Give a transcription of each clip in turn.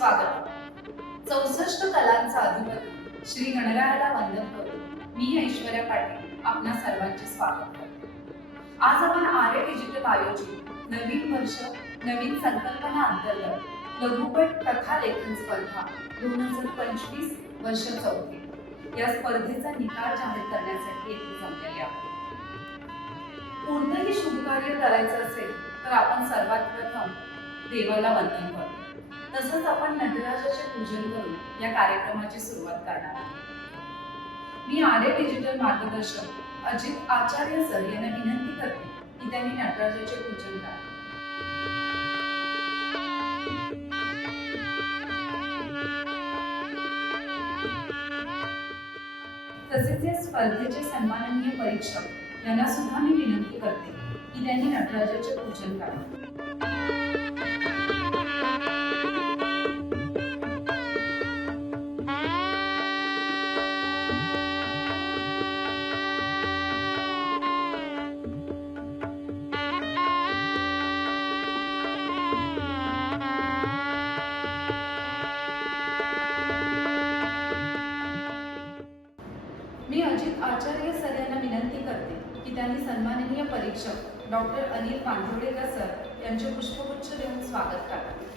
स्वागत. 64 कलांचा अधिपती श्री गणरायाला वंदन करून मी ऐश्वर्या पाटील आपणा सर्वांचे स्वागत करते. आज आपण आर्य डिजिटल आयोजित नवीन वर्ष नवीन संकल्पना अंतर्गत लघुपट कथा लेखन स्पर्धा 2025 वर्ष चौथी या स्पर्धेचा निकाल जाहीर करण्यासाठी येथे जमलेले आहोत. कोणतंही शुभ कार्य करायचं असेल तर आपण सर्वात प्रथम देवाला वंदन करतो. तसंच आपण नटराजाचे पूजन करून या कार्यक्रमाची सुरुवात करणार आहोत. मी आर्य डिजिटल मार्गदर्शक अजित आचार्य सर यांना विनंती करते की त्यांनी नटराजाचे पूजन करावे. तसेच या स्पर्धेचे सन्माननीय परीक्षक यांना सुद्धा मी विनंती करते की त्यांनी नटराजाचे पूजन करावे. मी अजित आचार्य सर यांना विनंती करते की त्यांनी सन्माननीय परीक्षक डॉक्टर अनिल पांढोळेकर सर यांचे पुष्पगुच्छ देऊन स्वागत करावे.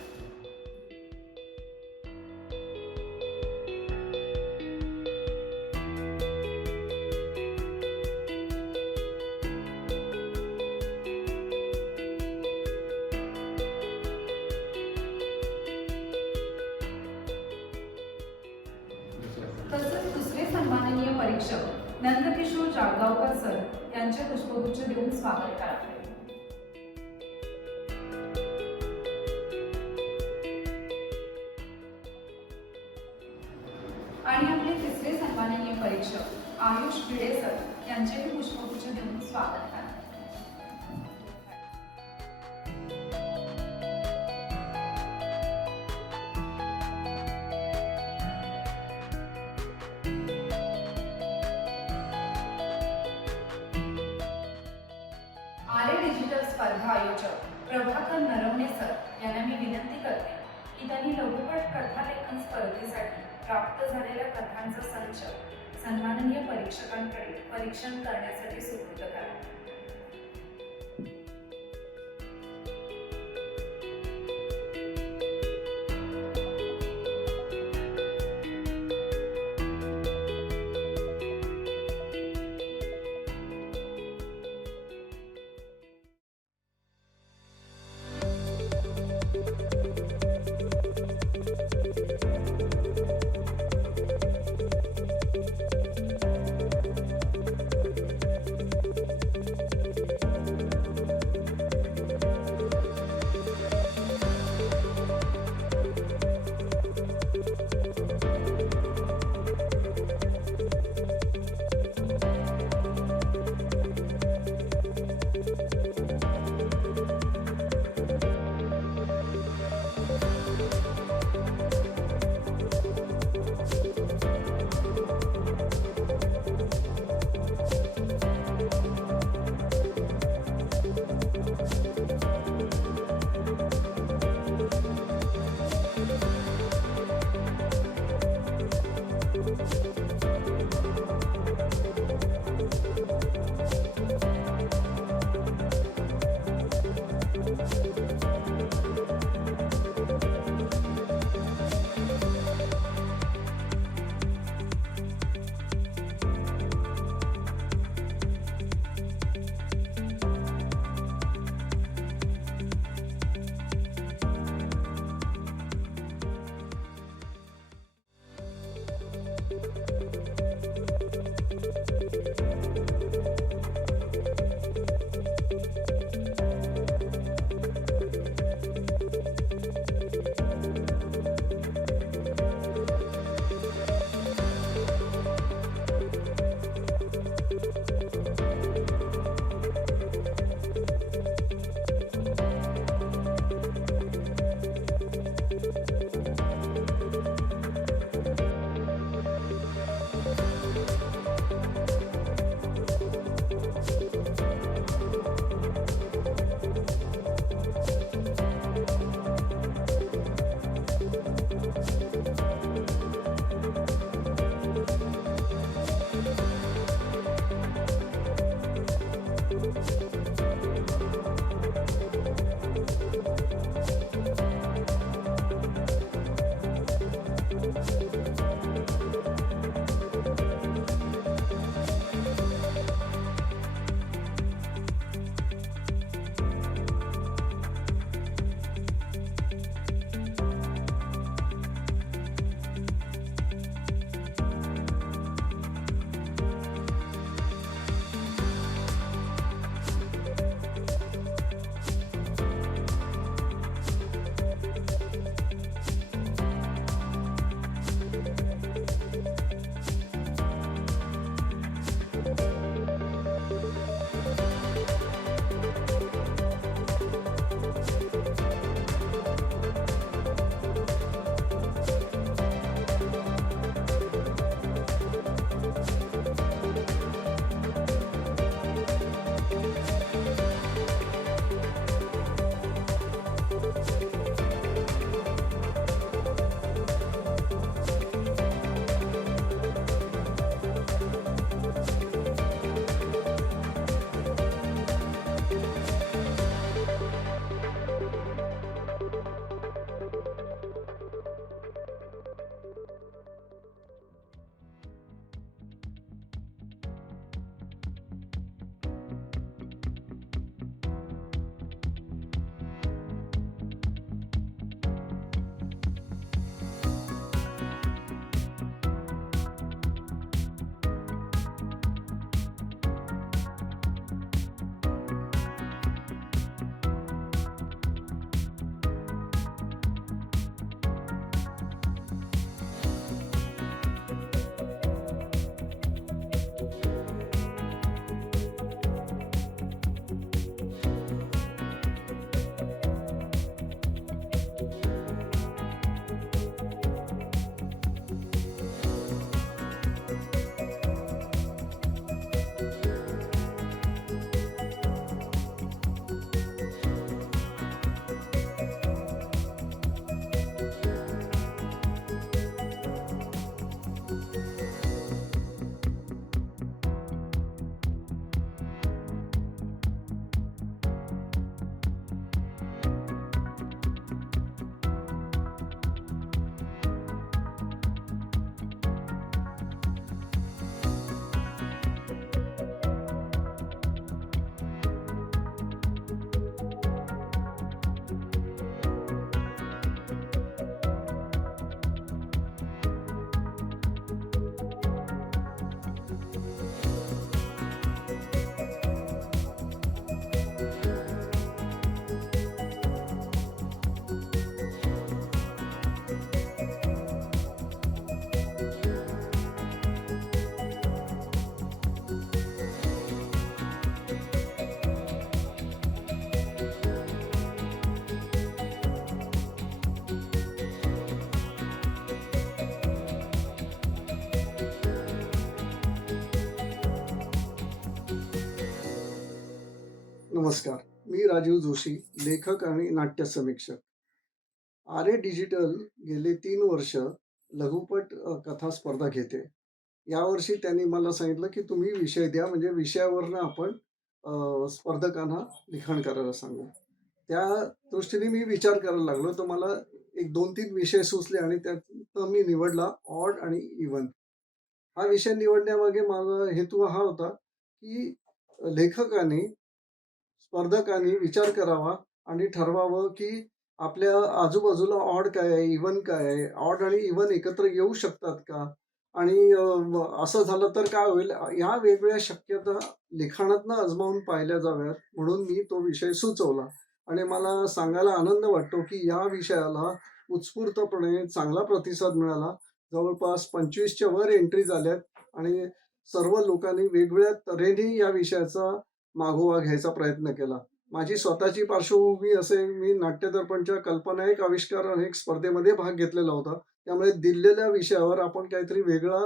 तसेच दुसरे सन्माननीय परीक्षक नंदकिशोर जाळगावकर सर यांचे पुष्पगुच्छ देऊन स्वागत करावे. आणि आपले तिसरे सन्माननीय परीक्षक आयुष भिडे सर यांचेही पुष्पगुच्छ देऊन स्वागत करावे. आर्य डिजिटल स्पर्धा आयोजक प्रभाकर नरवणे सर यांना मी विनंती करते की त्यांनी लघुपट कथा लेखन स्पर्धेसाठी प्राप्त झालेल्या कथांचा संच सन्माननीय परीक्षकांकडे परीक्षण करण्यासाठी सुपूर्द करावे. नमस्कार. मी राजीव जोशी, लेखक आणि नाट्य समीक्षक. आर्य डिजिटल गेले 3 वर्ष लघुपट कथा स्पर्धा घेते. यावर्षी त्यांनी मला सांगितलं, की तुम्ही विषय द्या, म्हणजे विषयावरनं आपण स्पर्धकांना लिखाण करायला सांगू. त्या दृष्टीने मी विचार करायला लागलो, तर मला एक 2-3 विषय सुचले आणि त्यातनं मी निवडला ऑड आणि इव्हन. हा विषय निवडण्यामागे माझा हेतू हा होता, की लेखकाने स्पर्धकांनी विचार करावा आणि ठरवावं, की आपल्या आजूबाजूला ऑड काय आहे, इव्हन काय आहे? ऑड आणि इव्हन एकत्र येऊ शकतात का? आणि असं झालं तर काय होईल? ह्या वेगवेगळ्या शक्यता लिखाणातनं आजमावून पाहिल्या जाव्यात, म्हणून मी तो विषय सुचवला. आणि मला सांगायला आनंद वाटतो, की या विषयाला उत्स्फूर्तपणे चांगला प्रतिसाद मिळाला. जवळपास 25च्या वर एंट्री झाल्यात आणि सर्व लोकांनी वेगवेगळ्या तऱ्हेने या विषयाचा मागोवा घ्यायचा प्रयत्न केला. माझी स्वतःची पार्श्वभूमी असे मी नाट्य दर्पणच्या कल्पना एक आविष्कार आणि एक स्पर्धेमध्ये भाग घेतलेला होता. त्यामुळे दिलेल्या विषयावर आपण काहीतरी वेगळा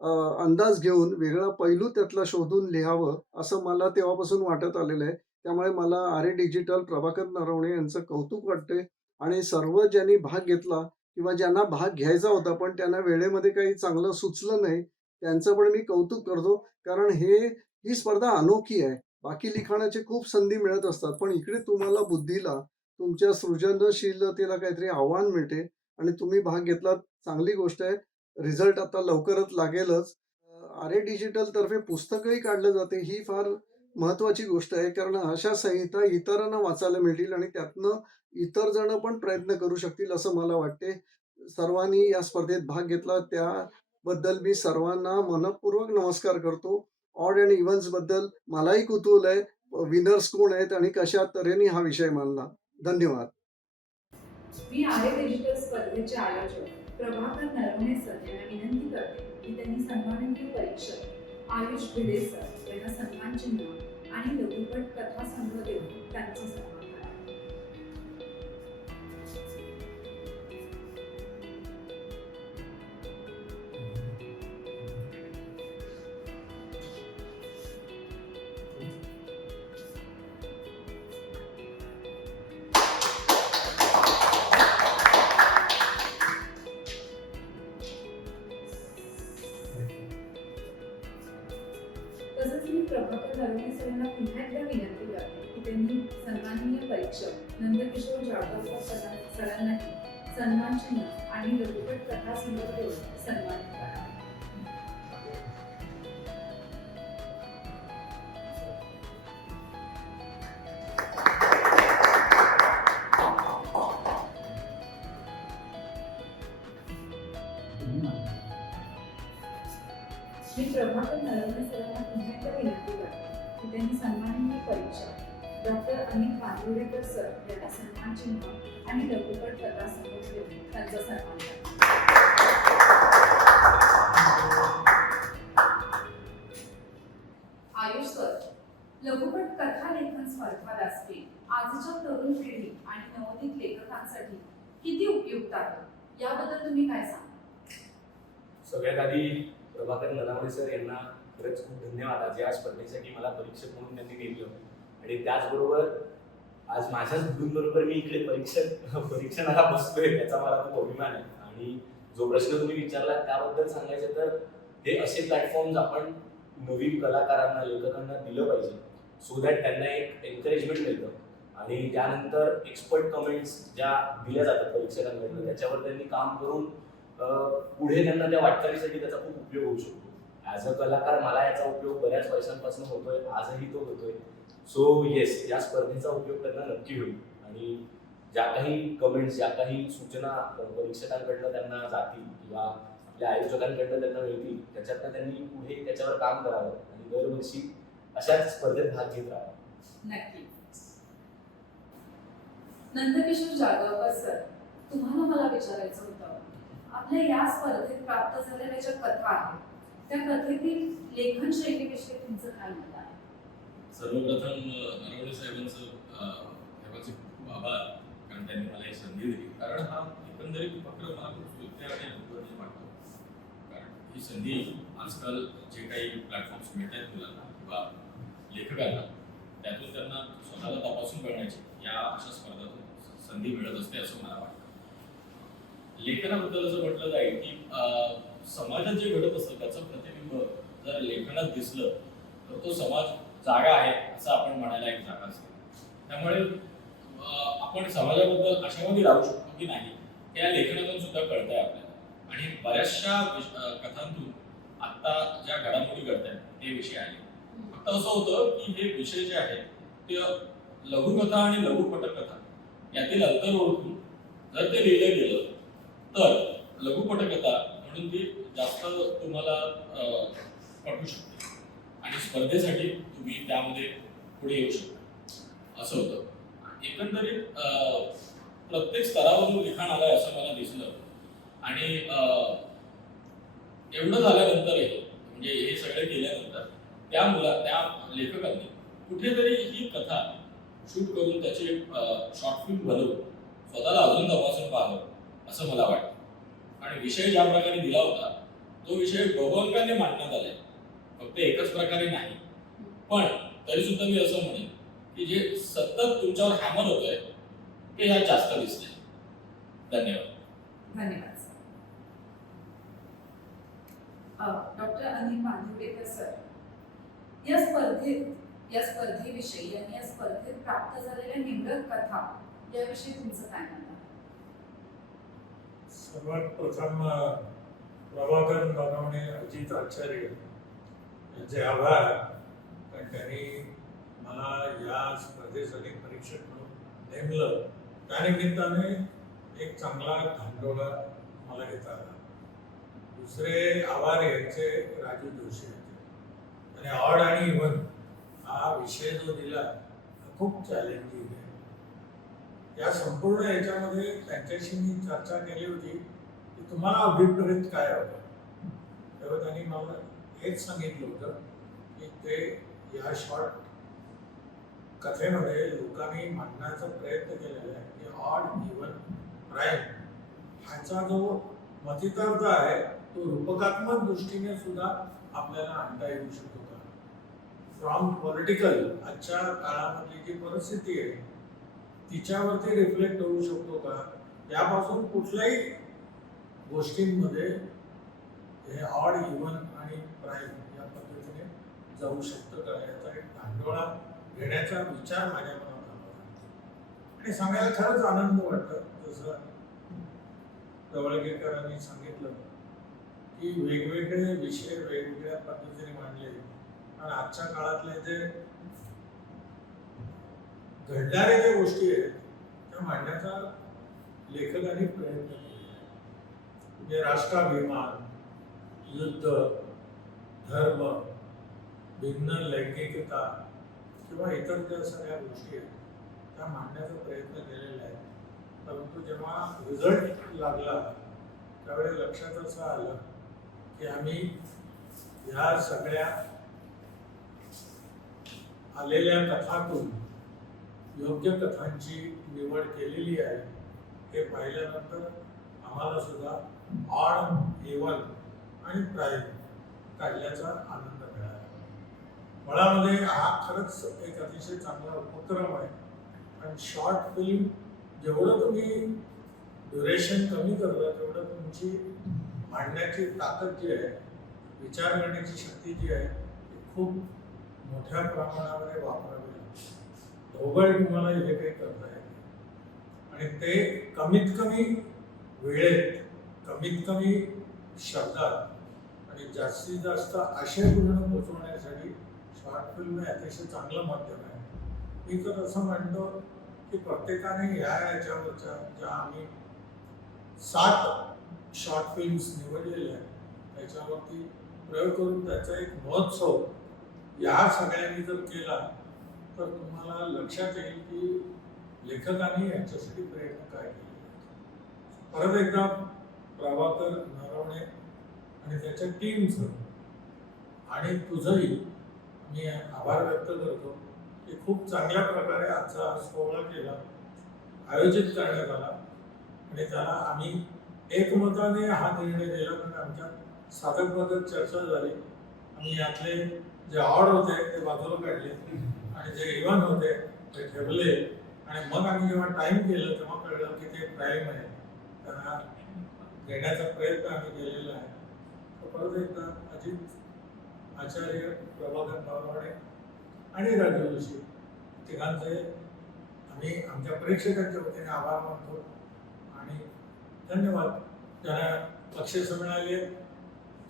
अ, अंदाज घेऊन वेगळा पैलू त्यातला शोधून लिहावं, असं मला तेव्हापासून वाटत आलेलं आहे. त्यामुळे मला आर्य डिजिटल, प्रभाकर नरवणे यांचं कौतुक वाटतंय आणि सर्व ज्यांनी भाग घेतला किंवा ज्यांना भाग घ्यायचा होता, पण त्यांना वेळेमध्ये काही चांगलं सुचलं नाही, त्यांचं पण मी कौतुक करतो. कारण ही स्पर्धा अनोखी आहे. बाकी लिखाणाची खूप संधी मिळत असतात. पण इकडे तुम्हाला बुद्धीला, तुमच्या सृजनशीलतेला काहीतरी आव्हान मिळते आणि तुम्ही भाग घेतलात, चांगली गोष्ट आहे. रिझल्ट आता लवकरच लागेलच. आर्य डिजिटलतर्फे पुस्तकही काढलं जाते. ही फार महत्त्वाची गोष्ट आहे. कारण अशा संहिता इतरांना वाचायला मिळतील आणि त्यातनं इतर जण पण प्रयत्न करू शकतील असं मला वाटते. सर्वांनी या स्पर्धेत भाग घेतला त्याबद्दल मी सर्वांना मनःपूर्वक नमस्कार करतो. ऑड आणि इव्हन्सबद्दल मलाही कुतूहल आहे. विनर्स कोण आहेत आणि कशा तऱ्हेने हा विषय मांडला. धन्यवाद. मी आर्य डिजिटल स्पर्धेचे आयोजक प्रभाकर नरवणे सर यांना विनंती करते की त्यांनी सन्माननीय परीक्षक आयुष भिडे सर यांना सन्मान चिन्ह आणि लघुपट कथा संग्रह देऊन त्यांचा सन्मान करावा. तसंच मी प्रभाकर नरवणे सर यांना पुन्हा एकदा विनंती करते की त्यांनी सन्माननीय परीक्षक नंदकिशोर जाळगावकर सरांनाही सन्मान चिन्ह आणि लघुपट कथा संग्रह देऊन सन्मानित करावा. मी प्रभाकर नरवणे सरांना पुन्हा एकदा विनंती करते की त्यांनी सन्माननीय परीक्षक डॉक्टर अनिल पांडुरेकर सर यांना सन्मान चिन्ह आणि लघुपट कथा संग्रह देऊन त्यांचा सन्मान करावा. आयुष सर, लघुपट कथा लेखन स्पर्धा व्यासपीठ आजच्या तरुण पिढी आणि नवोदित लेखकांसाठी किती उपयुक्त आहे याबद्दल तुम्ही काय सांगा? सगळ्यात आधी प्रभाकर नरवणे सर यांना खरंच खूप धन्यवाद. आज या स्पर्धेसाठी मला परीक्षक म्हणून त्यांनी नेमलं आणि त्याचबरोबर आज माझ्याच गुरूंबरोबर मी इकडे परीक्षणाला बसतोय याचा मला खूप अभिमान आहे. आणि जो प्रश्न तुम्ही विचारला त्याबद्दल सांगायचं तर हे असे प्लॅटफॉर्म्स आपण नवीन कलाकारांना, लेखकांना दिलं पाहिजे, सो दॅट त्यांना एक एन्करेजमेंट मिळतं आणि त्यानंतर एक्सपर्ट कमेंट्स ज्या दिल्या जातात परीक्षकांकडनं त्याच्यावर त्यांनी काम करून पुढे त्यांना त्या वाटचालीसाठी त्याचा खूप उपयोग होऊ शकतो. ॲज अ कलाकार मला याचा उपयोग बऱ्याच वर्षांपासून होतोय, आजही तो होतोय. सो येस, या स्पर्धेचा उपयोग त्यांना नक्की होईल आणि ज्या काही कमेंट्स, ज्या काही सूचना परीक्षकांकडनं त्यांना जातील किंवा आपल्या आयोजकांकडनं त्यांना मिळतील त्याच्यातनं त्यांनी पुढे त्याच्यावर काम करावं आणि दरवर्षी अशाच स्पर्धेत भाग घेत राहावा. नक्की. नंदकिशोर जाळगावकर सर, तुम्हाला मला विचारायचं होतं, आपल्या या स्पर्धेत प्राप्त झालेल्या ज्या कथा आहेत त्या कथेतील लेखन शैलीविषयी तुमचं काय मत आहे? सर्वप्रथम नरवणे साहेबांचं खूप खूप आभार, कारण त्यांनी मला ही संधी दिली. कारण हा एकंदरीत उपक्रम मला खूप स्तुत्य आणि अभिनंदनीय वाटतो. कारण ही संधी आजकाल जे काही प्लॅटफॉर्म्स मिळत आहेत मुलांना किंवा लेखकांना त्यातून त्यांना स्वतःला तपासून करण्याची या अशा स्पर्धातून संधी मिळत असते असं मला वाटतं. लेखनाबद्दल असं म्हटलं जाईल की समाजात जे घडत असतं त्याचं प्रतिबिंब जर लेखनात दिसलं तर तो समाज जागा आहे असं आपण म्हणायला एक जागा असते. त्यामुळे आपण समाजाबद्दल आशावादी राहू शकतो की नाही हे या लेखनातून सुद्धा कळतंय आपल्याला. आणि बऱ्याचशा कथांतून आता ज्या घडामोडी घडतात ते विषय आले. फक्त असं होतं की हे विषय जे आहेत ते लघुकथा आणि लघुपटकथा यातील अंतर ओळखून जर ते लिहिलं गेलं तर लघुपटकथा म्हणून ती जास्त तुम्हाला पटू शकते आणि स्पर्धेसाठी तुम्ही त्यामध्ये पुढे येऊ शकता असं होतं. एकंदरीत प्रत्येक स्तरावरून लिखाण आलंय असं मला दिसलं. आणि एवढं झाल्यानंतरही म्हणजे हे सगळं केल्यानंतर त्या लेखकांनी कुठेतरी ही कथा शूट करून त्याची शॉर्ट फिल्म बनवून स्वतःला अजून तपासून पाहावं असं मला वाटतं. आणि विषय ज्या प्रकारे दिला होता तो विषय बहुअंगाने मांडण्यात आलाय, फक्त एकच प्रकारे नाही. पण तरी सुद्धा मी असं म्हणेन की जे सतत तुमच्यावर हॅमर होतंय ते ह्यात जास्त दिसतंय. धन्यवाद. धन्यवाद डॉक्टर अनिल मांजरेकर सर, या स्पर्धेविषयी आणि या स्पर्धेत प्राप्त झालेल्या निवडक कथा याविषयी तुमचं काय म्हणणं? सर्वात प्रथम प्रभाकर नरवणे, अजित आचार्य यांचे आभार, कारण त्यांनी मला या स्पर्धेसाठी परीक्षक म्हणून नेमलं. त्यानिमित्ताने एक चांगला धांडोळा मला घेता आला. दुसरे आभार यांचे राजू जोशी यांचे. आणि ऑड आणि इव्हन हा विषय जो दिला खूप चॅलेंजिंग आहे. या संपूर्ण याच्यामध्ये त्यांच्याशी मी चर्चा केली होती की तुम्हाला अभिप्रेत काय हवं. तेव्हा त्यांनी मला हेच सांगितलं होतं की ते या शॉर्ट कथेमध्ये लोकांनी मांडण्याचा प्रयत्न केलेला आहे की ऑड इव्हन प्राईम ह्याचा जो मतितार्थ आहे तो रूपकात्मक दृष्टीने सुद्धा आपल्याला आणता येऊ शकतो का. फ्रॉम पॉलिटिकल आजच्या काळामधली जी परिस्थिती आहे तिच्यावरती रिफ्लेक्ट होऊ शकतो का. यापासून कुठल्याही गोष्टींमध्ये हे ऑड इव्हन आणि प्राईम या पद्धतीने जाऊ शकतं का याचा एक धांडोळा घेण्याचा विचार माझ्या मनात आला. आणि सांगायला खरंच आनंद वाटतो जसं जवळगेकरांनी सांगितलं की वेगवेगळे विषय वेगवेगळ्या पद्धतीने मांडले आणि आजच्या काळातले जे घडणाऱ्या ज्या गोष्टी आहेत त्या मांडण्याचा लेखकांनी प्रयत्न केला. म्हणजे राष्ट्राभिमान, युद्ध, धर्म, भिन्न लैंगिकता किंवा इतर ज्या सगळ्या गोष्टी आहेत त्या मांडण्याचा प्रयत्न केलेला आहे. परंतु जेव्हा रिझल्ट लागला त्यावेळी लक्षात असं आलं की आम्ही ह्या सगळ्या आलेल्या कथातून योग्य कथांची निवड केलेली आहे हे पाहिल्यानंतर आम्हाला सुद्धा ऑड, इव्हन आणि प्राईम काढल्याचा आनंद मिळाला. मुळामध्ये हा खरंच एक अतिशय चांगला उपक्रम आहे. आणि शॉर्ट फिल्म जेवढं तुम्ही ड्युरेशन कमी करता तेवढं तुमची मांडण्याची ताकद जी आहे, विचार करण्याची शक्ती जी आहे ती खूप मोठ्या प्रमाणामध्ये वापरावी लागते. ढोबळ तुम्हाला हे काही करता येते आणि ते कमीत कमी वेळेत, कमीत कमी शब्दात आणि जास्तीत जास्त आशय पूर्ण पोचवण्यासाठी शॉर्ट फिल्म हे अतिशय चांगलं माध्यम आहे. मी तर असं म्हणतो की प्रत्येकाने याच्यावरच्या ज्या आम्ही 7 शॉर्ट फिल्म्स निवडलेल्या आहेत त्याच्यावरती प्रयोग करून त्याचा एक महोत्सव या सगळ्यांनी जर केला तर तुम्हाला लक्षात येईल की लेखकांनी यांच्यासाठी प्रयत्न काय केले. परत एकदा प्रभाकर नरवणे आणि त्याच्या टीमचं आणि तुझंही मी आभार व्यक्त करतो की खूप चांगल्या प्रकारे आजचा सोहळा केला, आयोजित करण्यात आला आणि त्याला आम्ही एकमताने हा निर्णय दिला. कारण आमच्यात साधक बाधक चर्चा झाली. आम्ही यातले जे ऑड होते ते बाजूला काढले आणि जे इव्हेंट होते ते ठेवले आणि मग आम्ही जेव्हा टाइम केलं तेव्हा कळलं की ते प्राईम आहे, त्यांना देण्याचा प्रयत्न आम्ही केलेला आहे. तर परत एकदा अजित आचार्य, प्रभाकर नरवणे आणि राजू जोशी तिघांचे आम्ही आमच्या प्रेक्षकांच्या वतीने आभार मानतो आणि धन्यवाद. ज्यांना बक्षीस मिळाली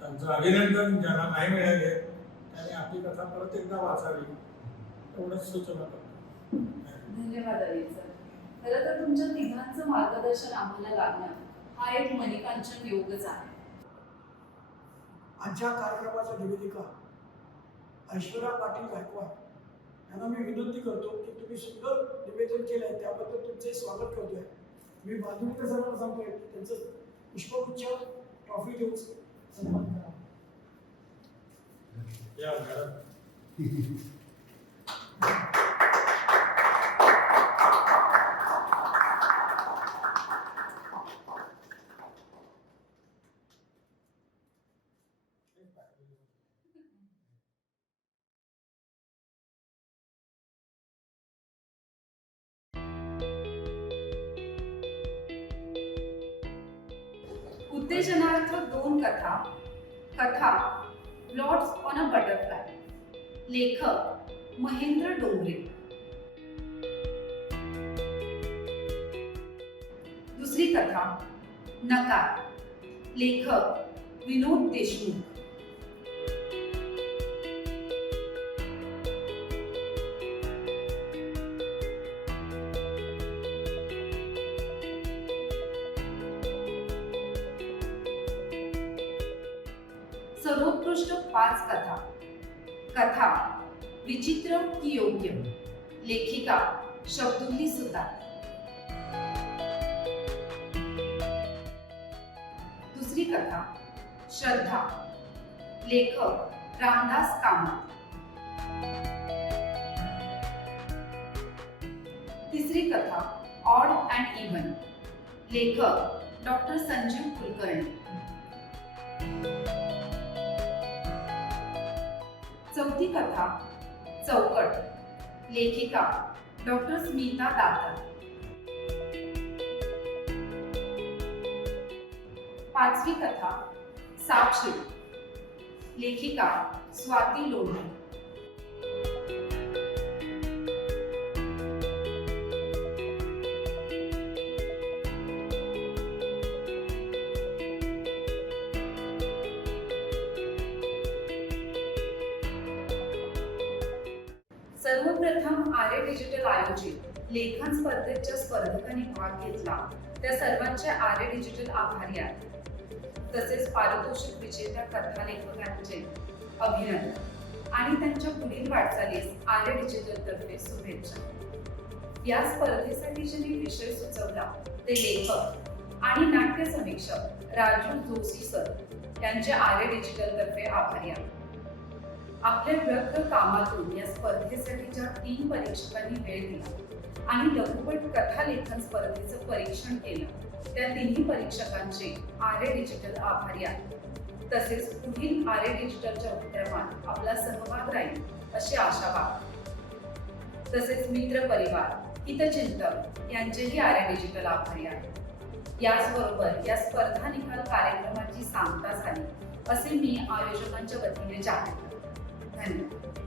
त्यांचं अभिनंदन, ज्यांना नाही मिळाले त्यांनी आपली कथा परत एकदा वाचावी एवढंच सूचना करतो. धन्यवाद अनिल सर. खरं तर तुमच्या तिघांचं मार्गदर्शन आम्हाला लागणं हा एक मणिकांचन योगच आहे. आजच्या कार्यक्रमाच्या निवेदिका ऐश्वर्या पाटील गायकवाड यांना मी विनंती करतो की तुम्ही सुंदर निवेदन केलं आहे त्याबद्दल तुमचे स्वागत करतोय. मी बाजूने सर्वांना सांगतोय की त्यांचं पुष्पगुच्छ ट्रॉफी देऊन सन्मान करा. या मॅडम. उत्तेजनार्थ 2 कथा. कथा लॉर्ड्स ऑन अ बटरफ्लाय. लेखक महेंद्र डोंगरे. दुसरी कथा नकार. लेखक विनोद देशमुख. सर्वोत्कृष्ट 5 कथा. कथा विचित्र की योग्य. लेखिका शब्दुल्ली सुतार. दुसरी कथा श्रद्धा. लेखक रामदास कामत. तिसरी कथा ऑड अँड इव्हन. लेखक डॉक्टर संजीव कुलकर्णी. चौथी कथा चौकट. लेखिका डॉक्टर स्मिता दातार. पाचवी कथा साक्षी. लेखिका स्वाती लोढे. सर्वप्रथम आर्य डिजिटल आयोजित लेखन स्पर्धेच्या स्पर्धकांनी भाग घेतला त्या सर्वांचे आर्य डिजिटल आभारी आहे. तसेच पारितोषिक विजेत्या कथा लेखकांचे अभिनंदन आणि त्यांच्या पुढील वाटचालीस आर्य डिजिटल तर्फे शुभेच्छा. या स्पर्धेसाठी ज्यांनी विषय सुचवला ते लेखक आणि नाट्य समीक्षक राजू जोशी सर यांचे आर्य डिजिटल तर्फे आभारी आहे. आपल्या व्यक्त कामातून या स्पर्धेसाठी ज्या 3 परीक्षकांनी वेळ दिला आणि लघुपट कथा लेखन स्पर्धेचं परीक्षण केलं त्या 3 परीक्षकांचे आर्य डिजिटल आभारी आहे. तसेच पुढील आर्य डिजिटलच्या उपक्रमात आपला सहभाग राहील अशी आशा बाळगतो. तसेच मित्र परिवार हितचिंतक यांचेही आर्य डिजिटल आभारी आहे. याचबरोबर या स्पर्धा निकाल कार्यक्रमाची सांगता झाली असे मी आयोजकांच्या वतीने जाहीर करतो. धन्यवाद.